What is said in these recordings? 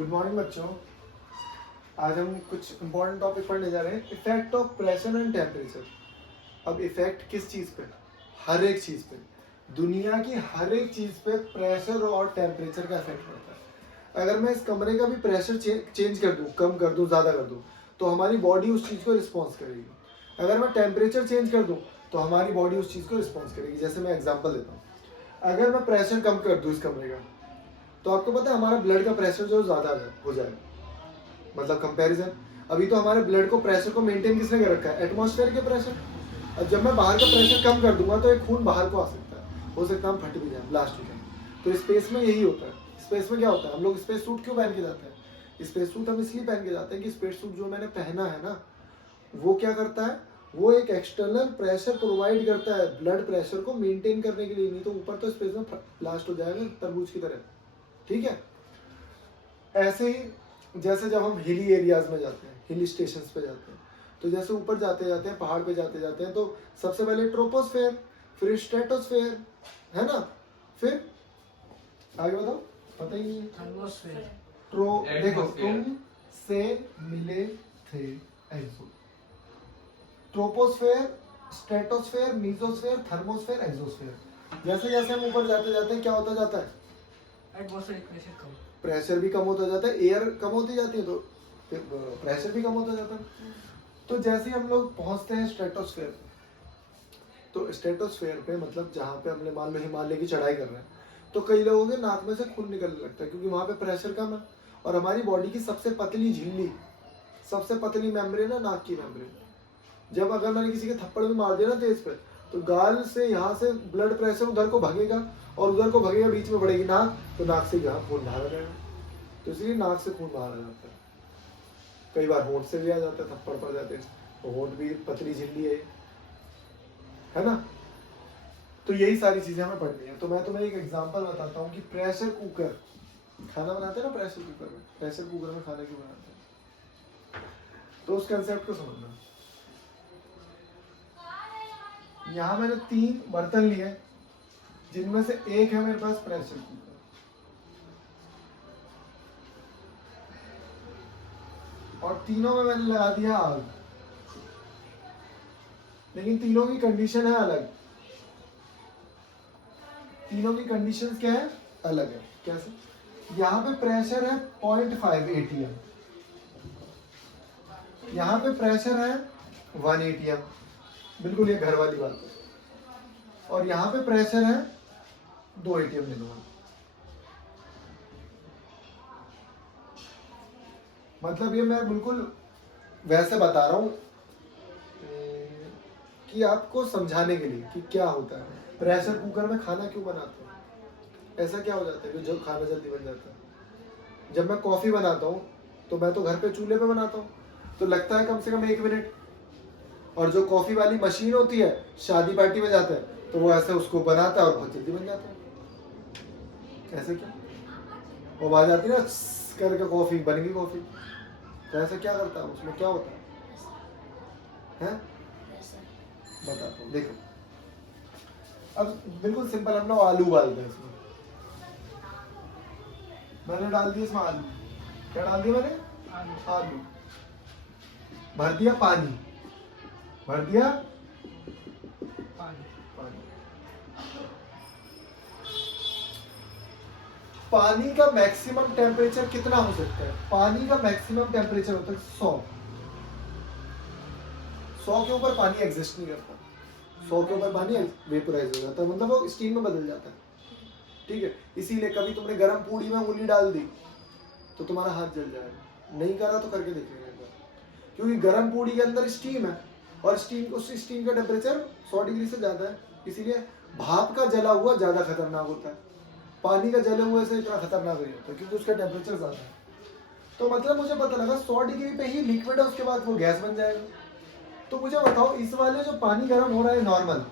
Good morning बच्चों। आज हम कुछ इम्पोर्टेंट टॉपिक पढ़ने जा रहे हैं, effect of pressure and temperature. अब इफेक्ट किस चीज़ पे? हर एक चीज़ पे, दुनिया की हर एक चीज़ पे प्रेशर और टेम्परेचर का इफेक्ट पड़ता है। अगर मैं इस कमरे का भी प्रेशर चेंज कर दूँ, कम कर दूँ, ज़्यादा कर दूँ, तो हमारी बॉडी उस चीज़ को रिस्पॉन्स करेगी। अगर मैं टेम्परेचर चेंज कर दूँ तो हमारी बॉडी उस चीज़ को रिस्पॉन्स करेगी। जैसे मैं एग्जाम्पल देता हूँ, अगर मैं प्रेशर कम कर दूँ इस कमरे का, तो आपको पता है हमारा ब्लड का प्रेशर जो ज़्यादा हो जाएगा। मतलब कंपैरिजन, अभी तो हमारे ब्लड को प्रेशर को मेंटेन किसने कर रखा है? एटमॉस्फेयर के प्रेशर। अब जब मैं बाहर का प्रेशर कम कर दूंगा तो एक खून बाहर को आ सकता है, हो सकता है हम फट भी जाए, ब्लास्ट हो जाए। तो स्पेस में यही होता है। स्पेस में क्या होता है? हम लोग स्पेस सूट क्यों पहन के जाते हैं? स्पेस सूट हम इसलिए पहन के जाते हैं कि स्पेस सूट जो मैंने पहना है ना, वो क्या करता है? वो एक एक्सटर्नल प्रेशर प्रोवाइड करता है ब्लड प्रेशर को मेंटेन करने के लिए। नहीं तो ऊपर तो स्पेस में ब्लास्ट हो जाएगा तरबूज की तरह। ठीक है, ऐसे ही जैसे जब हम हिली एरियाज में जाते हैं, हिल स्टेशन पे जाते हैं, तो जैसे ऊपर जाते जाते हैं, पहाड़ पे जाते जाते हैं, तो सबसे पहले ट्रोपोस्फेयर, फिर स्ट्रेटोस्फेयर, है ना, फिर आगे बताओ, पता ही नहीं है। थर्मोस्फेयर। देखो, तुम से मिले थे exo, troposphere, stratosphere, mesosphere, thermosphere, exosphere. जैसे जैसे हम ऊपर जाते जाते हैं क्या होता जाता है? एटमॉस्फेरिक प्रेशर कम, प्रेशर भी कम होता जाता है, एयर कम होती जाती है, तो प्रेशर भी कम होता जाता है। तो जैसे ही हम लोग पहुंचते हैं स्ट्रेटोस्फेयर, तो स्ट्रेटोस्फेयर पे मतलब जहाँ पे हमने मान लो हिमालय की चढ़ाई कर रहे हैं, तो कई लोगों के नाक में से खून निकलने लगता है, क्योंकि वहाँ पे प्रेशर कम है। और हमारी बॉडी की सबसे पतली झिल्ली, सबसे पतली मेम्ब्रेन है नाक की मेम्ब्रेन। जब अगर मैंने किसी के थप्पड़ में मार दिया ना तेज पे, तो गाल से यहाँ से ब्लड प्रेशर उधर को भगेगा और उधर को भगेगा, बीच में बढ़ेगी नाक, तो नाक से यहाँ खून बाहर आ जाएगा। तो इसलिए नाक से खून बाहर आ जाता है। कई बार होंठ से भी आ जाता है, थप्पड़ पड़ जाते हैं, तो होंठ भी पतली झिल्ली है ना। तो यही सारी चीजें हमें पढ़नी है। तो मैं तुम्हें एक एग्जांपल बताता हूँ कि प्रेशर कुकर, खाना बनाते हैं ना प्रेशर कुकर में, प्रेशर कुकर में खाना क्यों बनाते हैं, तो उस कंसेप्ट को समझना। यहाँ मैंने 3 बर्तन लिए, जिनमें से एक है मेरे पास प्रेशर कुकर, और तीनों में मैंने लगा दिया आग। लेकिन तीनों की कंडीशन है अलग। तीनों की कंडीशंस क्या है? अलग है। कैसे? यहाँ पे प्रेशर है 0.5 ATM, यहाँ पे प्रेशर है 1 ATM, बिल्कुल ये घर वाली बात है। और यहाँ पे प्रेशर है 2 ATM ले लूंगा। मतलब ये मैं बिल्कुल वैसे बता रहा हूँ कि आपको समझाने के लिए कि क्या होता है प्रेशर कुकर में खाना क्यों बनाते हैं। ऐसा क्या हो जाता है कि जो खाना जल्दी बन जाता है? जब मैं कॉफ़ी बनाता हूँ तो मैं तो घर पे चूल्हे पे बनाता हूँ, तो लगता है कम से कम 1 मिनट। और जो कॉफ़ी वाली मशीन होती है, शादी पार्टी में जाता है तो वो ऐसे उसको बनाता है और बहुत जल्दी बन जाता है। ऐसे क्या? वो आवाज आती है ना करके, कॉफ़ी बन गई कॉफ़ी। तो ऐसा क्या करता है? उसमें क्या होता है? बताता हूँ, देखो। अब बिल्कुल सिंपल, हम लोग आलू उबालते हैं। इसमें मैंने डाल दिया इसमें आलू। क्या डाल दिया मैंने? आलू। भर दिया पानी, भर दिया पानी। पानी का मैक्सिमम टेम्परेचर कितना हो सकता है? पानी का मैक्सिमम टेम्परेचर होता है 100 के ऊपर पानी एग्जिस्ट नहीं करता। 100 के ऊपर पानी वेपोराइज हो जाता है, मतलब वो स्टीम में बदल जाता है। ठीक है, इसीलिए कभी तुमने गर्म पूड़ी में उंगली डाल दी तो तुम्हारा हाथ जल जाएगा। नहीं करा तो करके देख लेना एक बार, क्योंकि गर्म पूड़ी के अंदर स्टीम है, और स्टीम, उस स्टीम का टेम्परेचर 100 डिग्री से ज़्यादा है। इसीलिए भाप का जला हुआ ज़्यादा खतरनाक होता है, पानी का जले हुए से इतना खतरनाक नहीं होता, क्योंकि उसका टेम्परेचर ज़्यादा है। तो मतलब मुझे पता लगा 100 डिग्री पे ही लिक्विड है, उसके बाद वो गैस बन जाएगा। तो मुझे बताओ, इस वाले जो पानी गर्म हो रहा है नॉर्मल,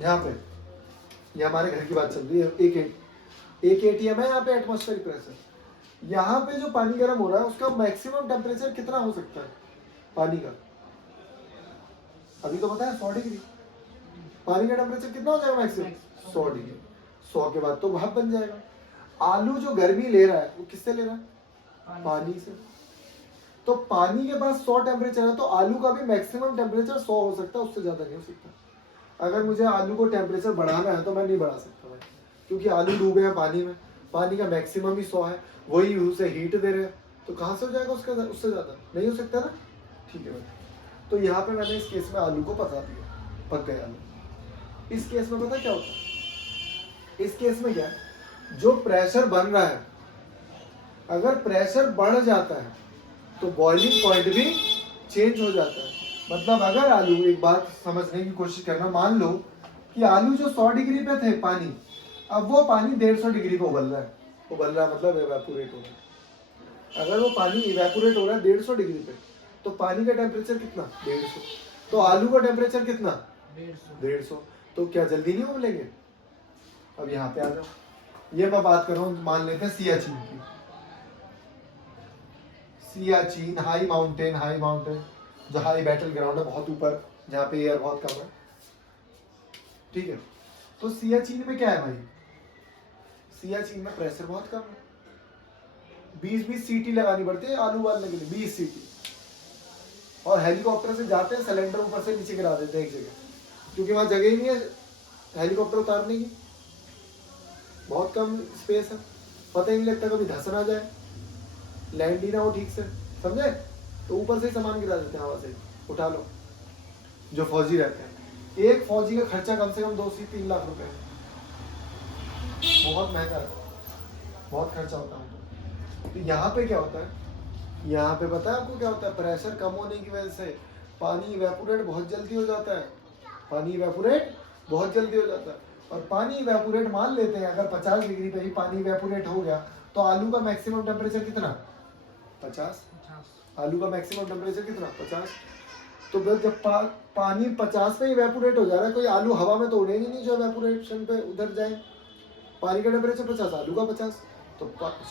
यहाँ पे, ये हमारे घर की बात चल रही है, एक ATM है यहाँ पे एटमॉस्फेरिक प्रेशर। यहाँ पे जो पानी गर्म हो रहा है उसका मैक्सिमम टेम्परेचर कितना हो सकता है पानी का? अभी तो पता है 100 डिग्री। पानी का टेम्परेचर कितना हो जाएगा मैक्सिमम? 100 डिग्री। 100 के बाद तो भाप बन जाएगा। आलू जो गर्मी ले रहा है वो किससे ले रहा है? पानी से। तो पानी के पास 100 टेम्परेचर है, तो आलू का भी मैक्सिमम टेम्परेचर 100 हो सकता है, उससे ज़्यादा नहीं हो सकता। अगर मुझे आलू को टेम्परेचर बढ़ाना है तो मैं नहीं बढ़ा सकता भाई, क्योंकि आलू डूबे हैं पानी में, पानी का मैक्सिमम ही 100 है, वही उसे हीट दे रहे हैं, तो कहाँ से हो जाएगा उसका, उससे ज़्यादा नहीं हो सकता ना। ठीक है भाई, तो यहाँ पे मैंने इस केस में आलू को पका दिया, पक गया आलू। इस केस में पता क्या होता है, इस केस में क्या है, जो प्रेशर बन रहा है, अगर प्रेशर बढ़ जाता है तो बॉइलिंग पॉइंट भी चेंज हो जाता है। मतलब अगर आलू, एक बात समझने की कोशिश करना, मान लो कि आलू जो 100 डिग्री पे थे पानी, अब वो पानी 150 डिग्री पे उबल रहा है, उबल रहा है मतलब इवेपोरेट हो रहा है। अगर वो पानी इवेपोरेट हो रहा है 150 डिग्री पे, तो पानी का टेम्परेचर कितना, 150, तो आलू का टेम्परेचर कितना, 150, तो क्या जल्दी नहीं उबलेंगे। अब यहाँ पे आ जाओ, ये मैं बात कर रहा हूँ, मान लेते हैं सियाचिन की। सियाचिन हाई माउंटेन जो हाई बैटल ग्राउंड है, बहुत ऊपर, जहाँ पे एयर बहुत कम है, ठीक है। तो सियाचिन में क्या है भाई, सियाचिन में प्रेशर बहुत कम है, 20-20 सीटी लगानी पड़ती है आलू उबालने के लिए, 20 सीटी, और हेलीकॉप्टर से जाते हैं, सिलेंडर ऊपर से नीचे गिरा देते हैं एक जगह, क्योंकि वहां जगह ही नहीं है हेलीकॉप्टर उतारने की, बहुत कम स्पेस है, पता ही नहीं लगता कभी धंस ना जाए, लैंड ही ना हो ठीक से, समझे, तो ऊपर से ही सामान गिरा देते हैं, हवा से उठा लो। जो फौजी रहते हैं, एक फौजी का खर्चा कम से कम 2 से 3 लाख रुपए है, बहुत महंगा है, बहुत खर्चा होता है। तो यहाँ पे क्या होता है, यहाँ पे पता है आपको क्या होता है, प्रेशर कम होने की वजह से पानी इवेपोरेट बहुत जल्दी हो जाता है, पानी इवेपोरेट बहुत जल्दी हो जाता है। और पानी इवेपोरेट मान लेते हैं, अगर 50 डिग्री पे ही पानी इवेपोरेट हो गया, तो आलू का मैक्सिमम टेम्परेचर कितना, 50। आलू का मैक्सिमम टेम्परेचर कितना, 50। तो बस जब पानी 50 पे इवेपोरेट हो जा रहा है, कोई आलू हवा में तो उड़ेंगे नहीं जो इवेपोरेशन पे उधर जाए, पानी का टेम्परेचर 50, आलू का 50, तो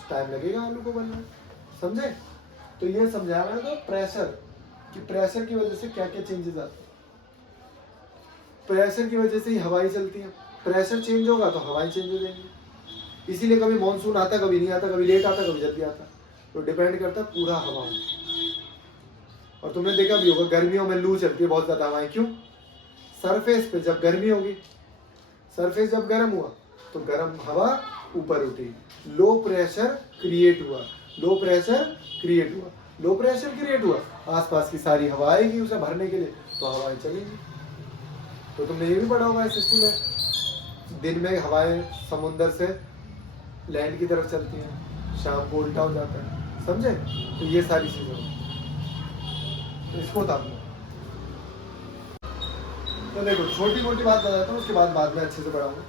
टाइम लगेगा आलू को बनने, समझे। तो ये समझा मैंने तो प्रेशर, कि प्रेशर की वजह से क्या क्या चेंजेस आते हैं। प्रेशर की वजह से ही हवाएं चलती हैं, प्रेशर चेंज होगा तो हवाएं चेंज हो जाएंगी, इसीलिए कभी मानसून आता, कभी नहीं आता, कभी लेट आता, कभी जल्दी आता, तो डिपेंड करता है पूरा हवा। और तुमने देखा भी होगा गर्मियों में लू चलती है बहुत ज्यादा हवाएं, क्यों, सरफेस पे जब गर्मी होगी, सरफेस जब गर्म हुआ तो गर्म हवा ऊपर उठी, लो प्रेशर क्रिएट हुआ, लो प्रेशर क्रिएट हुआ, लो प्रेशर क्रिएट हुआ, आसपास की सारी हवा आएगी उसे भरने के लिए, तो हवाएं चलेंगी। तो तुमने ये भी पढ़ा होगा सिस्टम में, दिन में हवाएं समुद्र से लैंड की तरफ चलती हैं, शाम को उल्टा हो जाता है, समझे। तो ये सारी चीजें, तो इसको उतारना। तो देखो छोटी मोटी बात बताता हूँ, उसके बाद में अच्छे से पढ़ाऊंगा।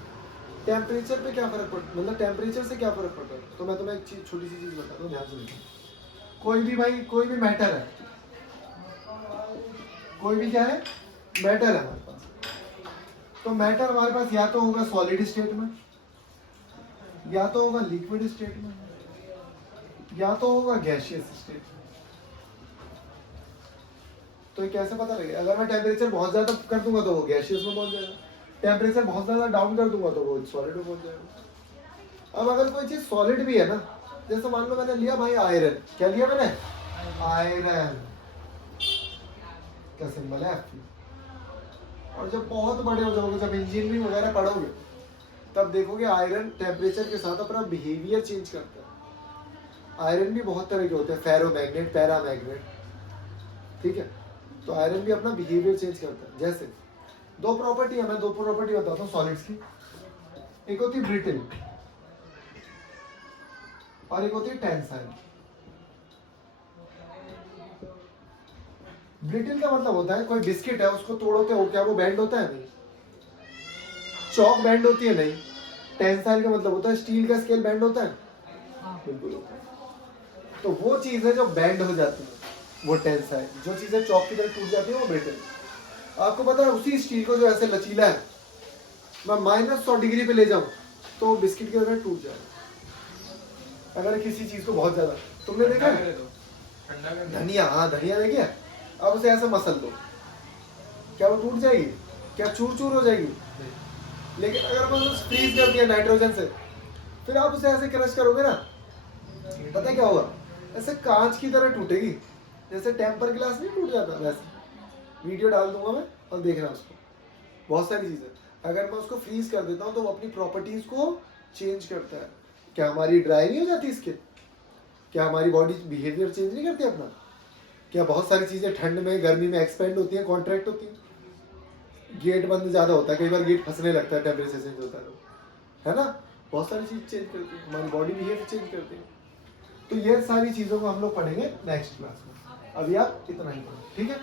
टेम्परेचर पे क्या फर्क पड़ता है, मतलब टेम्परेचर से क्या फर्क पड़ता है, तो मैं तुम्हें एक चीज, छोटी सी चीज बताता हूँ, ध्यान से देखो। कोई भी भाई, कोई भी मैटर है, कोई भी क्या है, मैटर है हमारे पास, तो मैटर हमारे पास या तो होगा सॉलिड स्टेट में, या तो होगा लिक्विड स्टेट में, या तो होगा गैसियस स्टेट। तो ये कैसे पता लगेगा, अगर मैं टेम्परेचर बहुत ज्यादा कर दूंगा तो वो गैसियस में पहुंच जाएगा, टेम्परेचर बहुत ज्यादा डाउन कर दूंगा तो वो सॉलिड में पहुंच जाएगा। अब अगर कोई चीज सॉलिड भी है ना, जैसे मान लो मैंने लिया भाई आयरन, क्या लिया मैंने, आयरन का सिंबल है Fe। और जब बहुत बड़े हो जाओगे, जब इंजीनियरिंग वगैरह पढ़ोगे, तब देखोगे आयरन टेम्परेचर के साथ अपना बिहेवियर चेंज करता है। आयरन भी बहुत तरह के होते हैं, फेरोमैग्नेट, पैरामैग्नेट, ठीक है। तो आयरन भी अपना बिहेवियर चेंज करता है। जैसे दो प्रॉपर्टी है, मैं दो प्रॉपर्टी बताता हूँ सॉलिड्स की, एक होती है ब्रिटल और एक होती है टेंसाइल। ब्रिटल का मतलब होता है कोई बिस्किट है, उसको तोड़ोगे हो क्या वो बैंड होता है, नहीं, चौक बैंड होती है, नहीं। टेंसाइल का मतलब होता है स्टील का स्केल बैंड होता है, बिल्कुल होता है। तो वो चीज है जो बैंड हो जाती है, वो टेंसाइल। जो चीजें चौक की तरह टूट जाती है वो ब्रिटल। आपको पता है उसी स्टील को जो ऐसे लचीला है, मैं -100 डिग्री पे ले जाऊं तो बिस्किट की तरह टूट जाएगा। अगर किसी चीज को बहुत ज्यादा, तुमने देखा धनिया, हाँ धनिया देखिए, अब उसे ऐसे मसल दो, क्या वो टूट जाएगी, क्या चूर चूर हो जाएगी, लेकिन अगर हम उसे फ्रीज कर दिया नाइट्रोजन से, फिर आप उसे ऐसे क्रश करोगे ना, पता है क्या होगा, ऐसे कांच की तरह टूटेगी, जैसे टेम्पर ग्लास नहीं टूट जाता वैसे। वीडियो डाल दूंगा मैं और देखना उसको। बहुत सारी चीज़ें, अगर मैं उसको फ्रीज कर देता हूँ तो वो अपनी प्रॉपर्टीज को चेंज करता है। क्या हमारी ड्राई नहीं हो जाती स्किन? क्या हमारी बॉडी बिहेवियर चेंज नहीं करती अपना? क्या बहुत सारी चीज़ें ठंड में गर्मी में एक्सपेंड होती हैं, कॉन्ट्रैक्ट होती हैं? गेट बंद ज़्यादा होता है, कई बार गेट फंसने लगता है, टेम्परेचर चेंज होता है तो, है ना? बहुत सारी चीज़ चेंज करती है, हमारी बॉडी बिहेवियर चेंज करती है। तो ये सारी चीज़ों को हम लोग पढ़ेंगे नेक्स्ट क्लास में। अभी आप इतना ही पढ़ो, ठीक है?